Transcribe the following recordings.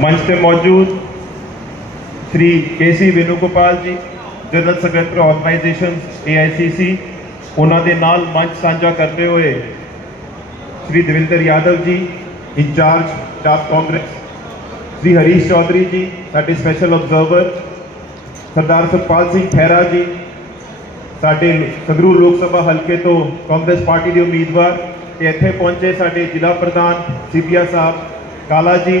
ਮੰਚ ਤੇ ਮੌਜੂਦ ਸ਼੍ਰੀ ਕੇਸੀ ਵਿਨੂਗੋਪਾਲ ਜੀ, ਜਨਰਲ ਸਕੱਤਰ ਆਰਗੇਨਾਈਜੇਸ਼ਨ ਏਆਈਸੀਸੀ, ਉਹਨਾਂ ਦੇ ਨਾਲ ਮੰਚ ਸਾਂਝਾ ਕਰਦੇ ਹੋਏ ਸ਼੍ਰੀ ਦਵਿੰਦਰ ਯਾਦਵ ਜੀ, ਇੰਚਾਰਜ ਸਟਾਫ ਕਾਂਗਰਸ, ਸ਼੍ਰੀ ਹਰੀਸ਼ ਚੌਧਰੀ ਜੀ, ਸਾਡੇ ਸਪੈਸ਼ਲ ਆਬਜ਼ਰਵਰ, ਸਰਦਾਰ ਸੁਖਪਾਲ ਸਿੰਘ ਖਹਿਰਾ ਜੀ, ਸਾਡੇ ਸੰਗਰੂਰ ਲੋਕ ਸਭਾ ਹਲਕੇ ਤੋਂ ਕਾਂਗਰਸ ਪਾਰਟੀ ਦੇ ਉਮੀਦਵਾਰ ਤੇ ਇੱਥੇ ਪਹੁੰਚੇ ਸਾਡੇ ਜ਼ਿਲ੍ਹਾ ਪ੍ਰਧਾਨ, ਸਿਪੀਆ ਸਾਹਿਬ, ਕਾਲਾ ਜੀ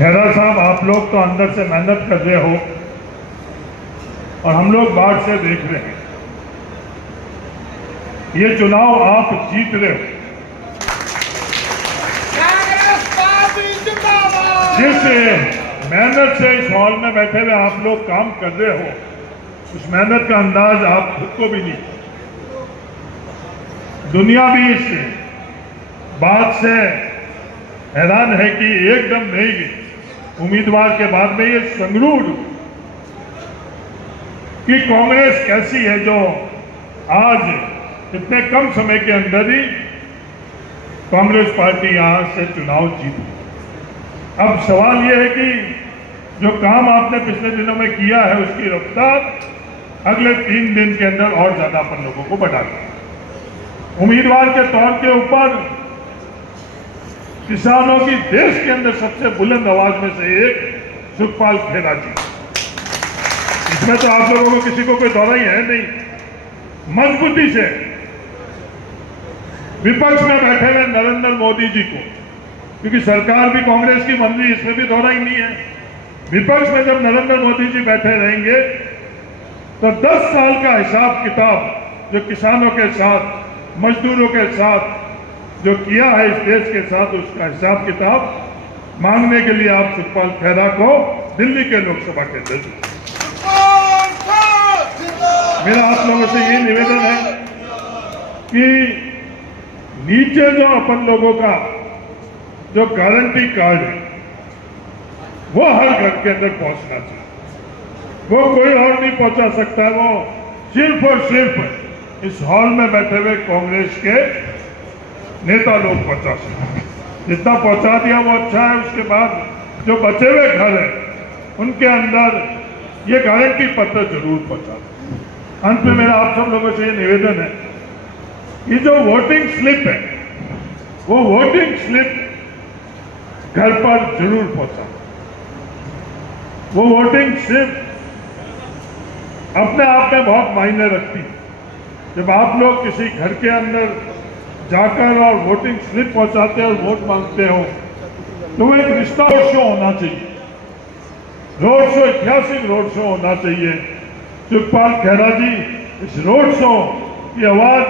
خیرہ صاحب، آپ لوگ تو اندر سے محنت کر رہے ہو اور ہم لوگ باہر سے دیکھ رہے ہیں۔ یہ چناؤ آپ جیت رہے ہو۔ جس محنت سے اس ہال میں بیٹھے ہوئے آپ لوگ کام کر رہے ہو، اس محنت کا انداز آپ خود کو بھی نہیں۔ دنیا بھی اس بات سے حیران ہے کہ ایک دم نہیں گئی۔ امیدوار کے بعد میں یہ سنگرور کی کانگریس کیسی ہے جو آج اتنے کم سمے کے اندر ہی کانگریس پارٹی یہاں سے چناؤ جیت اب سوال یہ ہے کہ جو کام آپ نے پچھلے دنوں میں کیا ہے، اس کی رفتہ اگلے تین دن کے اندر اور زیادہ پر لوگوں کو بٹا دیا امیدوار کے طور کے اوپر کسانوں کی دیش کے اندر سب سے بلند آواز میں سے ایک سکھپال کھیڑا جی۔ اس میں تو آپ لوگوں کو کسی کو کوئی دورہ ہی ہے نہیں۔ مضبوطی سے وپکس میں بیٹھے ہوئے نرندر موڈی جی کو، کیونکہ سرکار بھی کانگریس کی مندی اس میں بھی دورہ ہی نہیں ہے۔ وپکس میں جب نرندر موڈی جی بیٹھے رہیں گے، تو دس سال کا حساب کتاب جو کسانوں کے ساتھ مجدوروں کے ساتھ جو کیا ہے اس دیش کے ساتھ، اس کا حساب کتاب مانگنے کے لیے آپ سکھپال خیرا کو دلی کے لوک سبھا کے دل میرا آپ لوگوں سے یہ نویدن ہے کہ نیچے جو اپن لوگوں کا جو گارنٹی کارڈ ہے، وہ ہر گھر کے اندر پہنچنا چاہیے۔ وہ کوئی اور نہیں پہنچا سکتا، وہ صرف اور صرف اس ہال میں بیٹھے ہوئے کانگریش کے نیتا لوگ پہنچا سکتے ہیں جتنا پہنچا دیا وہ اچھا ہے اس کے بعد جو بچے ہوئے گھر ہیں ان کے اندر یہ گارنٹی پتہ ضرور پہنچا دیں انت میں میرا آپ سب لوگوں سے یہ نویدن ہے یہ جو ووٹنگ سلپ ہے وہ ووٹنگ سلپ گھر پر ضرور پہنچا وہ ووٹنگ سلپ اپنے آپ میں بہت معنی رکھتی جب آپ لوگ کسی گھر کے اندر جا کر اور ووٹنگ سلپ پہنچاتے اور ووٹ مانگتے ہو تو وہ ایک رشتہ روڈ شو ہونا چاہیے۔ روڈ شو ایتہاسک روڈ شو ہونا چاہیے۔ چکپال کھیرا جی اس روڈ شو کی آواز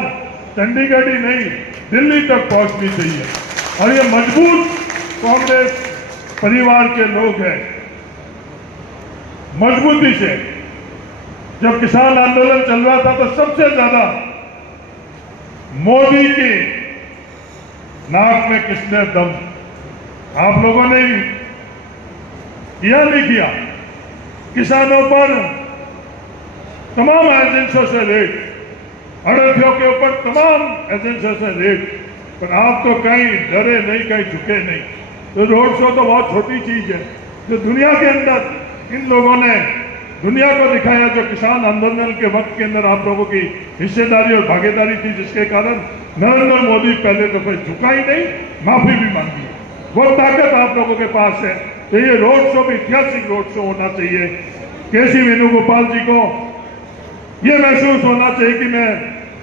چنڈی گڑھ ہی نہیں، دلی تک پہنچنی چاہیے۔ اور یہ مضبوط کانگریس پریوار کے لوگ ہیں۔ مضبوطی سے۔ جب کسان آندولن چل رہا تھا تو سب سے زیادہ مودی کی ناک میں کس نے دم؟ آپ لوگوں نے کیا نہیں کیا۔ کسانوں پر تمام ایجنسیوں سے ریٹ اڑتھیوں کے اوپر تمام ایجنسیوں سے ریٹ پر آپ تو کہیں ڈرے نہیں، کہیں جھکے نہیں۔ تو روڈ شو تو بہت چھوٹی چیز ہے۔ جو دنیا کے اندر ان لوگوں نے دنیا کو دکھایا جو کسان اندرنل کے وقت کے اندر آپ لوگوں کی حصے داری اور بھاگے داری تھی، جس کے کارن نرنر موڈی پہلے دفعہ جھکا ہی نہیں، معافی بھی مانگی وہ طاقت آپ لوگوں کے پاس ہے۔ تو یہ روڈ شو بھی اتہاسک روڈ شو ہونا چاہیے۔ کیسی وینو گوپال جی کو یہ محسوس ہونا چاہیے کہ میں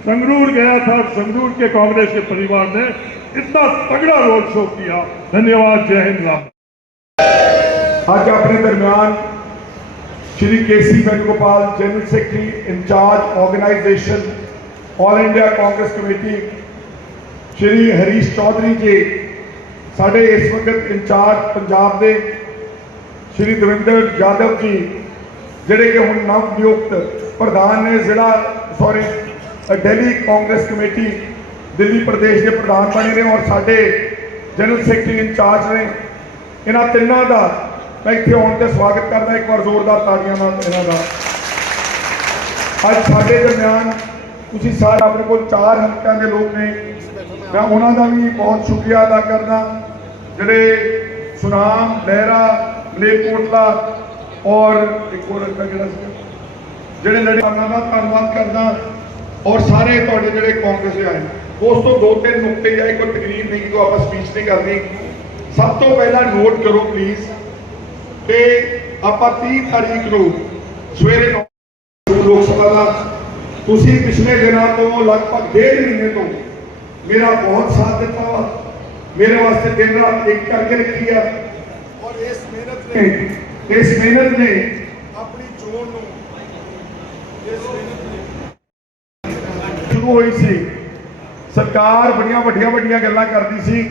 سنگرور گیا تھا سنگرور کے کانگریس کے پریوار نے اتنا تگڑا روڈ شو کیا۔ دھنیہ واد، جے آج اپنے درمیان Shri KC Venugopal general secretary in-charge organisation all India Congress committee Shri Harish Chaudhary ji ਸਾਡੇ ਇਸ ਵਕਤ ਇੰਚਾਰਜ ਪੰਜਾਬ ਦੇ ਸ਼੍ਰੀ ਦਵਿੰਦਰ ਯਾਦਵ ਜੀ ਜਿਹੜੇ ਕਿ ਹੁਣ ਨਵ ਨਿਯੁਕਤ ਪ੍ਰਧਾਨ ਨੇ ਜ਼ਿਲ੍ਹਾ ਸੌਰੀ ਦਿੱਲੀ ਕਾਂਗਰਸ ਕਮੇਟੀ ਦਿੱਲੀ ਪ੍ਰਦੇਸ਼ ਦੇ ਪ੍ਰਧਾਨ ਬਣੇ ਨੇ ਔਰ ਸਾਡੇ ਜਨਰਲ ਸੈਕਟਰੀ ਇੰਚਾਰਜ ਨੇ ਇਹਨਾਂ ਤਿੰਨਾਂ ਦਾ ਮੈਂ ਇੱਥੇ ਆਉਣ ਤੇ ਸਵਾਗਤ ਕਰਦਾ ਇੱਕ ਵਾਰ ਜ਼ੋਰਦਾਰ ਤਾੜੀਆਂ ਨਾਲ ਇਹਨਾਂ ਦਾ। ਅੱਜ ਸਾਡੇ ਦਰਮਿਆਨ ਤੁਸੀਂ ਸਾਰੇ ਆਪਣੇ ਕੋਲ ਚਾਰ ਹਲਕਿਆਂ ਦੇ ਲੋਕ ਨੇ। ਮੈਂ ਉਹਨਾਂ ਦਾ ਵੀ ਬਹੁਤ ਸ਼ੁਕਰੀਆ ਅਦਾ ਕਰਦਾ। ਜਿਹੜੇ ਸੁਨਾਮ, ਲਹਿਰਾ ਮਲੇਰਕੋਟਲਾ ਔਰ ਇੱਕ ਹੋਰ ਹਲਕਾ ਕਿਹੜਾ ਸੀ। ਜਿਹੜੇ ਲੜੇ ਉਹਨਾਂ ਦਾ ਧੰਨਵਾਦ ਕਰਦਾ ਔਰ ਸਾਰੇ ਤੁਹਾਡੇ ਜਿਹੜੇ ਕਾਂਗਰਸ ਦੇ ਆਏ। ਤੋਂ ਦੋ ਤਿੰਨ ਨੁਕਤੇ ਜਾਂ ਕੋਈ ਤਕਰੀਰ ਨਹੀਂ ਕੋ ਆਪਾਂ ਸਪੀਚ ਨਹੀਂ ਕਰਨੀ ਸਭ ਤੋਂ ਪਹਿਲਾਂ ਨੋਟ ਕਰੋ ਪਲੀਜ਼ ਕਿ ਆਪਾਂ 30 ਤਾਰੀਖ ਨੂੰ ਸਵੇਰੇ ਨੌ ਲੋਕ ਸਭਾ ਦਾ ਤੁਸੀਂ ਪਿਛਲੇ ਦਿਨਾਂ ਤੋਂ ਲਗਭਗ ਡੇਢ ਮਹੀਨੇ ਤੋਂ ਮੇਰਾ ਬਹੁਤ ਸਾਥ ਦਿੱਤਾ ਵਾ ਮੇਰੇ ਵਾਸਤੇ ਦਿਨ ਰਾਤ ਇੱਕ ਕਰਕੇ ਰੱਖੀ ਆ ਔਰ ਇਸ ਮਿਹਨਤ ਨੇ ਇਸ ਮਿਹਨਤ ਨੇ ਆਪਣੀ ਚੋਣ ਨੂੰ ਇਸ ਮਿਹਨਤ ਨੇ ਸ਼ੁਰੂ ਹੋਈ ਸੀ ਸਰਕਾਰ ਬੜੀਆਂ ਵੱਡੀਆਂ ਵੱਡੀਆਂ ਗੱਲਾਂ ਕਰਦੀ ਸੀ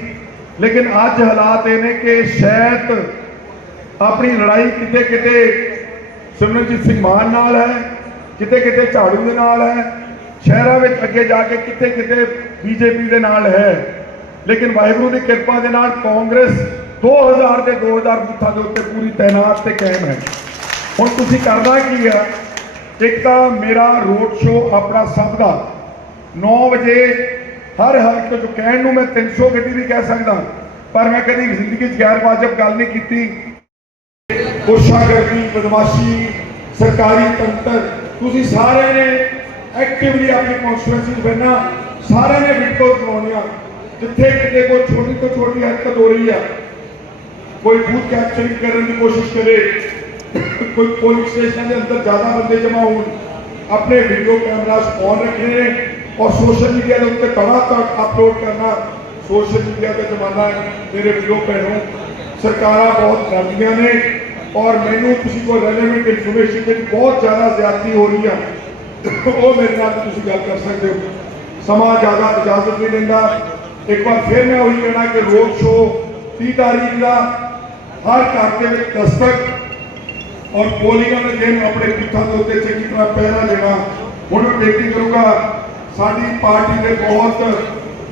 ਲੇਕਿਨ ਅੱਜ ਹਾਲਾਤ ਇਹ ਨੇ ਕਿ ਸ਼ਾਇਦ ਆਪਣੀ ਲੜਾਈ ਕਿਤੇ ਕਿਤੇ ਸਿਮਰਨਜੀਤ ਸਿੰਘ ਮਾਨ ਨਾਲ ਹੈ, ਕਿਤੇ ਕਿਤੇ ਝਾੜੂ ਦੇ ਨਾਲ ਹੈ, ਸ਼ਹਿਰਾਂ ਵਿੱਚ ਅੱਗੇ ਜਾ ਕੇ ਕਿਤੇ ਕਿਤੇ ਬੀਜੇਪੀ ਦੇ ਨਾਲ ਹੈ। ਲੇਕਿਨ ਵਾਹਿਗੁਰੂ ਦੀ ਕਿਰਪਾ ਦੇ ਨਾਲ ਕਾਂਗਰਸ 2000 ਦੇ 2000 ਬੂਥਾਂ ਦੇ ਉੱਤੇ ਪੂਰੀ ਤਾਇਨਾਤ ਤੇ ਕਾਇਮ ਹੈ। ਹੁਣ ਤੁਸੀਂ ਕਰਨਾ ਕੀ ਆ? ਇੱਕ ਤਾਂ ਮੇਰਾ ਰੋਡ ਸ਼ੋ ਆਪਣਾ ਸਭ ਦਾ। 9 ਵਜੇ ਹਰ ਹਰ ਚ ਕਹਿਣ ਨੂੰ ਮੈਂ 300 ਗੱਡੀ ਵੀ ਕਹਿ ਸਕਦਾ, ਪਰ ਮੈਂ ਕਦੀ ਜ਼ਿੰਦਗੀ 'ਚ ਗੈਰ ਵਾਜਬ ਗੱਲ ਨਹੀਂ ਕੀਤੀ। گرمی بدماشی، سرکاری تنتر تھی سارے نے ایکٹیولی اپنی کانسٹیچوئنسی بننا سارے نے وڈکو کروایا جتھے کتنے کو چھوٹی تو چھوٹی حرکت ہو رہی ہے۔ کوئی فوڈ کیپچرنگ کرنے کی کوشش کرے، کوئی پولنگ اسٹیشن کے اندر زیادہ بندے جمع ہو اپنے ویڈیو کیمراز آن ہیں اور سوشل میڈیا کے اوپر بڑا تک اپلوڈ کرنا۔ سوشل میڈیا کا زمانہ ہے۔ میرے ویڈیو پہنوں سرکارہ بہت خامیاں نے۔ ਔਰ ਮੈਨੂੰ ਤੁਸੀਂ ਕੋਈ ਰੈਲੇਵੈਂਟ ਇਨਫੋਰਮੇਸ਼ਨ ਦੇ ਬਹੁਤ ਜ਼ਿਆਦਾ ਜ਼ਿਆਦਤੀ ਹੋ ਰਹੀ ਆ, ਉਹ ਮੇਰੇ ਨਾਲ ਤੁਸੀਂ ਗੱਲ ਕਰ ਸਕਦੇ ਹੋ। ਸਮਾਂ ਜ਼ਿਆਦਾ ਇਜਾਜ਼ਤ ਨਹੀਂ ਦਿੰਦਾ। ਇੱਕ ਵਾਰ ਫਿਰ ਮੈਂ ਉਹੀ ਕਹਿਣਾ ਕਿ ਰੋਡ ਸ਼ੋ 30 ਤਾਰੀਖ ਦਾ ਹਰ ਘਰ ਦੇ ਵਿੱਚ ਦਸਤਕ ਔਰ ਪੋਲਿੰਗਾਂ ਦੇ ਦਿਨ ਆਪਣੇ ਪਿੱਠਾਂ ਦੇ ਉੱਤੇ ਚੰਗੀ ਤਰ੍ਹਾਂ ਪਹਿਰਾ ਦੇਣਾ, ਹੁਣ ਮੈਂ ਬੇਨਤੀ ਕਰੂੰਗਾ, ਸਾਡੀ ਪਾਰਟੀ ਦੇ ਬਹੁਤ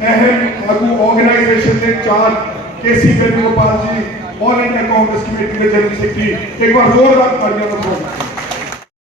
ਅਹਿਮ ਆਗੂ ਆਰਗੇਨਾਈਜੇਸ਼ਨ ਦੇ ਚਾਰ KC Venugopal ji all India Congress committee میں جنرل سکتی ایک بار زوردار تالیاں بجاؤ